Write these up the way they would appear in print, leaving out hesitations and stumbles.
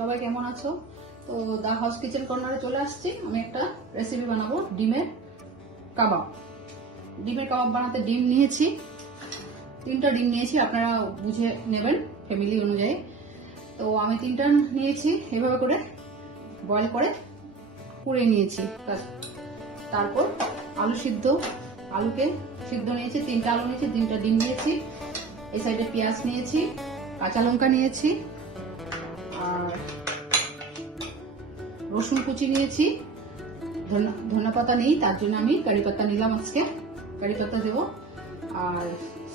সবাই কেমন আছো? তো দা হাউস কিচেন কর্নারে চলে আসছি। আমি একটা রেসিপি বানাবো ডিমের কাবাব। ডিমের কাবাব বানাতে ডিম নিয়েছি, 3টা ডিম নিয়েছি, আপনারা বুঝে নেবেন ফ্যামিলি অনুযায়ী। তো আমি 3টা নিয়েছি, এভাবে করে বয়েল করে পুড়ে নিয়েছি। তারপর আলুকে সিদ্ধ নিয়েছি, 3টা আলু নিয়েছি, 3টা ডিম নিয়েছি, এই সাইডে পেঁয়াজ নিয়েছি, কাঁচা লঙ্কা নিয়েছি, আর রসুন কুচি নিয়েছি। ধনে পাতা নেই, তার জন্য আমি কারি পাতা নিলাম, আজকে কারি পাতা দেবো। আর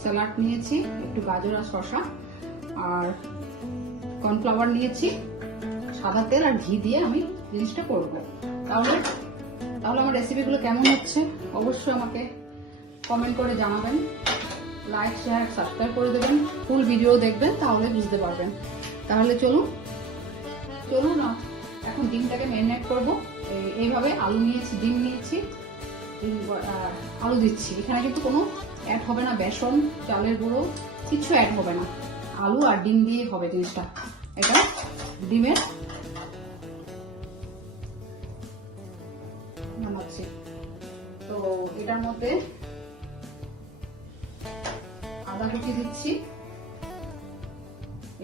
স্যালাড নিয়েছি, একটু গাজর আর শসা, আর কর্নফ্লাওয়ার নিয়েছি। সাদা তেল আর ঘি দিয়ে আমি জিনিসটা করবো। তাহলে আমার রেসিপিগুলো কেমন হচ্ছে অবশ্যই আমাকে কমেন্ট করে জানাবেন। লাইক শেয়ার সাবস্ক্রাইব করে দেবেন, ফুল ভিডিও দেখবেন, তাহলে বুঝতে পারবেন। তাহলে চলুন না, এখন ডিমটাকে ম্যারিনেট করবো। এইভাবে আলু নিয়েছি, ডিম নিয়েছি, আলু দিচ্ছি। এখানে কিন্তু কোনো অ্যাড হবে না, বেসন, চালের গুঁড়ো কিছু অ্যাড হবে না, আলু আর ডিম দিয়ে হবে জিনিসটা। এটা ডিমের বানাচ্ছি। তো এটার মধ্যে আদা কুচি দিচ্ছি,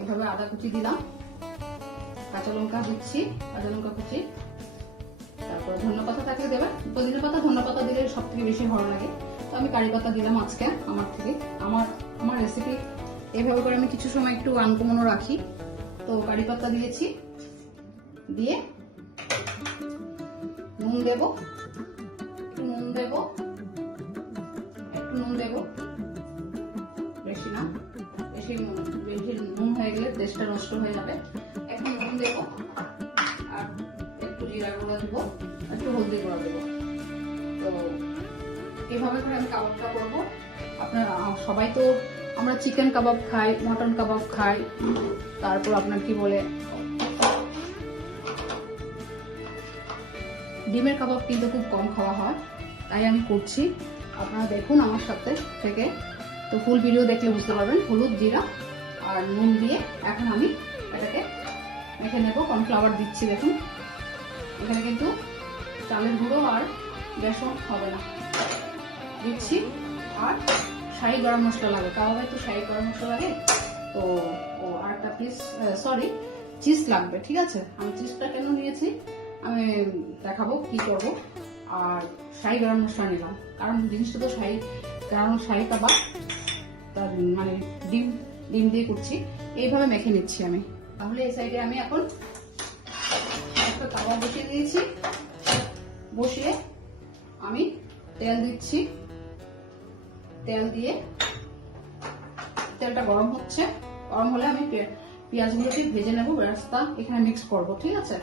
এভাবে আদা কুচি দিলাম, কাঁচা লঙ্কা দিচ্ছি, কাঁচা লঙ্কা কুচি, তারপর ধনে পাতা থাকলে দেবেন, পুদিনা পাতা ধনে পাতা দিলে সব থেকে বেশি ভালো লাগে। তো আমি কারি পাতা দিলাম আজকে আমার রেসিপি এইভাবে করে আমি কিছু সময় একটু আনকমনও রাখি। তো কারি পাতা দিয়েছি, দিয়ে নুন দেব, একটু নুন দেব, বেশি না, বেশি নুন হয়ে গেলে টেস্টটা নষ্ট হয়ে যাবে। এখন নুন দেব, আর একটু জিরা গুঁড়া দেবো, একটু হলদি গুঁড়া দেবো। তো এভাবে করে আমি কাবাবটা করবো। আপনারা সবাই তো আমরা চিকেন কাবাব খাই, মটন কাবাব খাই, তারপর আপনার কি বলে ডিমের কাবাব কিন্তু খুব কম খাওয়া হয়, তাই আমি করছি। আপনারা দেখুন আমার সাথে থেকে, তো ফুল ভিডিও দেখলে বুঝতে পারবেন। হলুদ, জিরা আর নুন দিয়ে এখন আমি এটাকে মেখে নেব। কর্নফ্লাওয়ার দিচ্ছি, দেখুন এখানে কিন্তু চালের গুঁড়ো আর বেসন হবে না, দিচ্ছি। আর শাহি গরম মশলা লাগে, কাবাবে তো শাহি গরম মশলা লাগে। তো আর একটা পিস চিজ লাগবে, ঠিক আছে? আমি চিজটা কেন নিয়েছি আমি দেখাবো কি করব। আর শাহি গরম মশলা নিলাম, কারণ জিনিসটা তো শাহি কাবাব, তার মানে ডিম দিয়ে করছি। এইভাবে মেখে নিচ্ছি আমি। তাহলে এই সাইডে আমি এখন একটা তাওয়া বসিয়ে দিয়েছি, বসিয়ে আমি তেল দিচ্ছি। তেল দিয়ে তেলটা গরম হচ্ছে, গরম হলে আমি পেঁয়াজগুলোকে ভেজে নেবো, রাস্তা এখানে মিক্স করব, ঠিক আছে?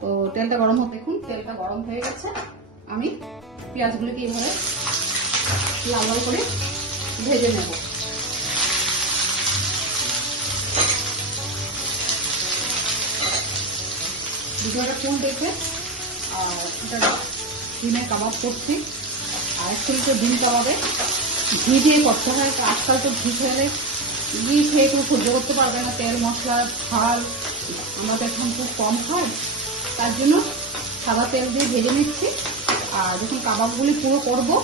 তো তেলটা গরম হতে, দেখুন তেলটা গরম হয়ে গেছে। আমি পেঁয়াজগুলোকে এইভাবে লাল লাল করে ভেজে নেব। ভিডিওটা কোন দেখে আর এটা ডিমের কাবাব করছি। আর অ্যাকচুয়ালি তো ডিম কাবাবে ঘি দিয়ে করতে হয়, আজকাল তো ঘি খেলে ঘি খেয়ে কেউ সহ্য করতে পারবে না, তেল মশলা ঝাল আমরা তো এখন খুব কম খাই, তার জন্য সাদা তেল দিয়ে ভেজে নিচ্ছি। আর যখন কাবাবগুলি পুরো করবো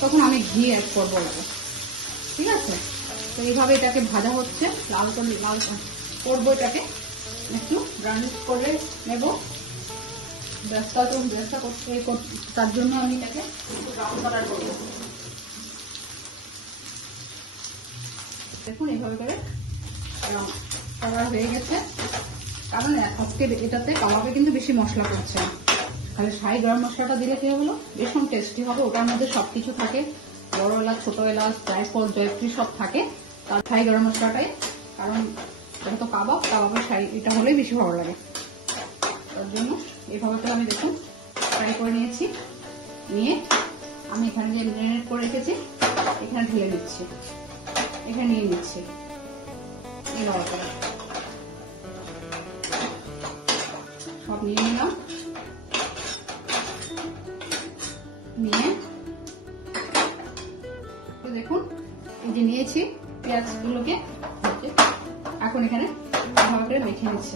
তখন আমি ঘি অ্যাড করবো, ঠিক আছে? তো এইভাবে এটাকে ভাজা হচ্ছে, লাল করবো, এটাকে একটু ব্রাউনিশ করে নেব। ব্রেস্তা করতে, তার জন্য আমি এটাকে একটু ব্রাউন কালার করবো। দেখুন এইভাবে করে কালার হয়ে গেছে। কারণ আজকে এটাতে কাবাবে কিন্তু বেশি মশলা করছে না, তাহলে শাহি গরম মশলাটা দিলে কি হলো, ভীষণ টেস্টি হবে। ওটার মধ্যে সবকিছু থাকে, বড় এলাচ, ছোট এলাচ, জায়ফল, জয়ত্রী সব থাকে তার শাহি গরম মশলাটাই। কারণ এটা তো কাবাবের শাহি, এটা হলেই বেশি ভালো লাগে। তার জন্য এইভাবে করে আমি দেখুন ফ্রাই করে নিয়েছি। নিয়ে আমি এখানে যে ম্যারিনেট করে রেখেছি এখানে ঢেলে দিচ্ছি, এখানে নিয়ে নিচ্ছি। এইভাবে করে সব নিয়ে নিলাম, নিয়ে দেখুন এই যে নিয়েছি পেঁয়াজগুলোকে এখন এখানে ভালো করে মেখে নিচ্ছি।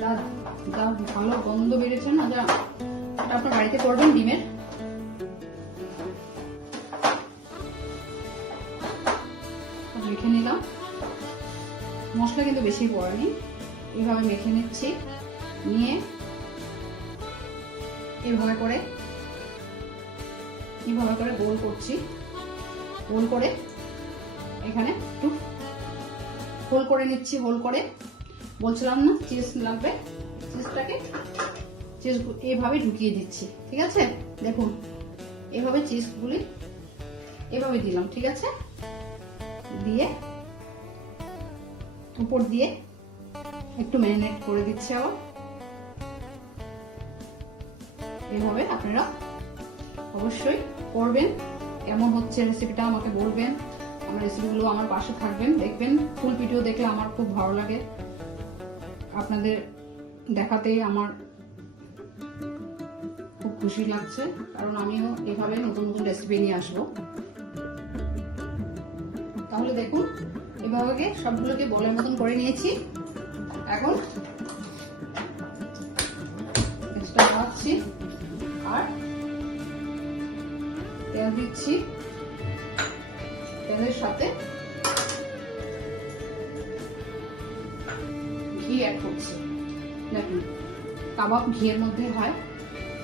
যা যা ভালো গন্ধ বেরিয়েছে না, যা এটা আপনার বাড়িতে করবেন ডিমের। মেখে নিলাম, মশলা কিন্তু বেশি পড়েনি, এইভাবে মেখে নিচ্ছি। নিয়ে এইভাবে করে গোল করছি, গোল করে এখানে একটু হোল করে নিচ্ছি। হোল করে বলছিলাম না চিজ লাগবে, চিজ এইভাবে ঢুকিয়ে দিচ্ছি। ঠিক আছে, দেখুন এইভাবে চিজগুলি এভাবে দিলাম। ঠিক আছে, দিয়ে উপর দিয়ে একটু ম্যারিনেট করে দিচ্ছি। আবার এইভাবে আপনারা অবশ্যই করবেন। কেমন হচ্ছে রেসিপিটা আমাকে বলবেন, আমার রেসিপিগুলো আমার পাশে থাকবেন, দেখবেন। ফুল ভিডিও দেখলে আমার খুব ভালো লাগে, আপনাদের দেখাতে আমার খুব খুশি লাগছে, কারণ আমিও এভাবে নতুন নতুন রেসিপি নিয়ে আসবো। তাহলে দেখুন এভাবে সবগুলোকে বলের মতন করে নিয়েছি। এখন লাগাচ্ছি আর তেল দিচ্ছি, তেলের সাথে ঘি অ্যাড করছি। দেখুন কাবাব ঘিয়ের মধ্যে হয়,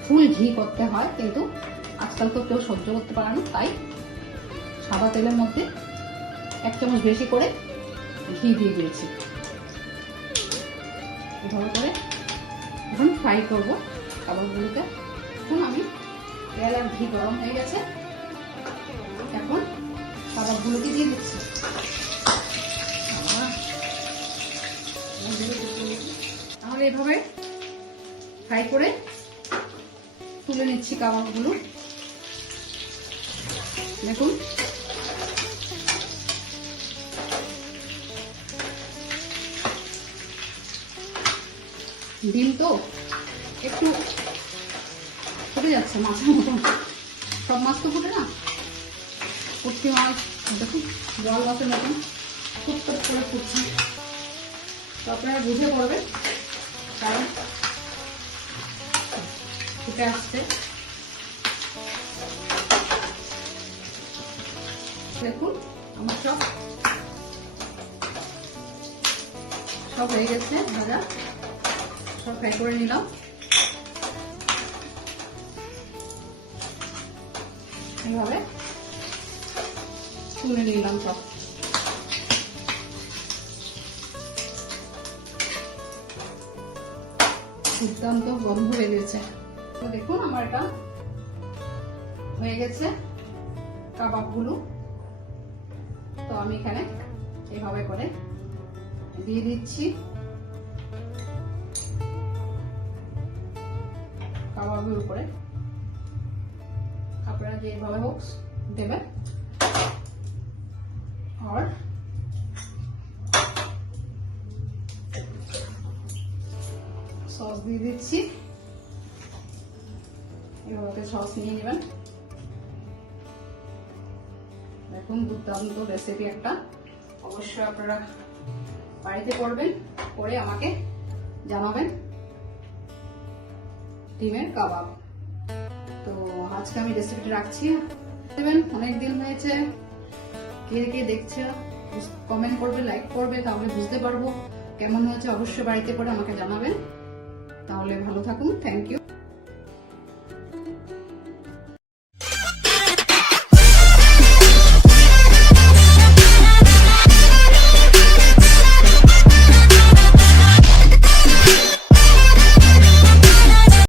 ফুল ঘি করতে হয়, কিন্তু আজকাল তো কেউ সহ্য করতে পারে না, তাই সাদা তেলের মধ্যে 1 চামচ বেশি করে ঘি দিয়ে দিয়েছি। এভাবে করে এখন ফ্রাই করবো কাবাবগুলোকে। এখন আমি তেল আর ঘি গরম হয়ে গেছে, এখন কাবাবগুলোকে দিয়ে দিচ্ছি। তাহলে এভাবে ফ্রাই করে তুলে নিচ্ছি কাবাবগুলো। দেখুন ডিম তো একটু ফুটে যাচ্ছে মাছের মতন, সব মাছ তো ফুটে না, পুঁটি মাছ দেখুন জল মাছের মতন ফুটফুট করে ফুটছে। তো আপনারা বুঝে পড়বেন, কারণ ফুটে আসছে। দেখুন আমার সব হয়ে গেছে ভাজা, সব ফ্রাই করে নিলাম। এইভাবে তুলে নিলাম সব। দুর্দান্ত গন্ধ বেরিয়েছে। তো দেখুন আমার এটা হয়ে গেছে কাবাবগুলো। তো আমি এখানে এইভাবে করে দিয়ে দিচ্ছি কাবাবের উপরে। আপনারা যেভাবে হোক দেবেন। আর সস দিয়ে দিচ্ছি, এভাবে সস নিয়ে নেবেন। দেখুন দুর্দান্ত রেসিপি একটা, অবশ্যই আপনারা বাড়িতে করবেন, করে আমাকে জানাবেন। ডিমের কাবাব। তো আজকে আমি রেসিপিটা রাখছি, দেবেন। অনেক দিন হয়েছে, কে কে দেখছে কমেন্ট করবে, লাইক করবে, তাহলে বুঝতে পারবো কেমন হয়েছে। অবশ্যই বাড়িতে করে আমাকে জানাবেন। তাহলে ভালো থাকুন, থ্যাংক ইউ।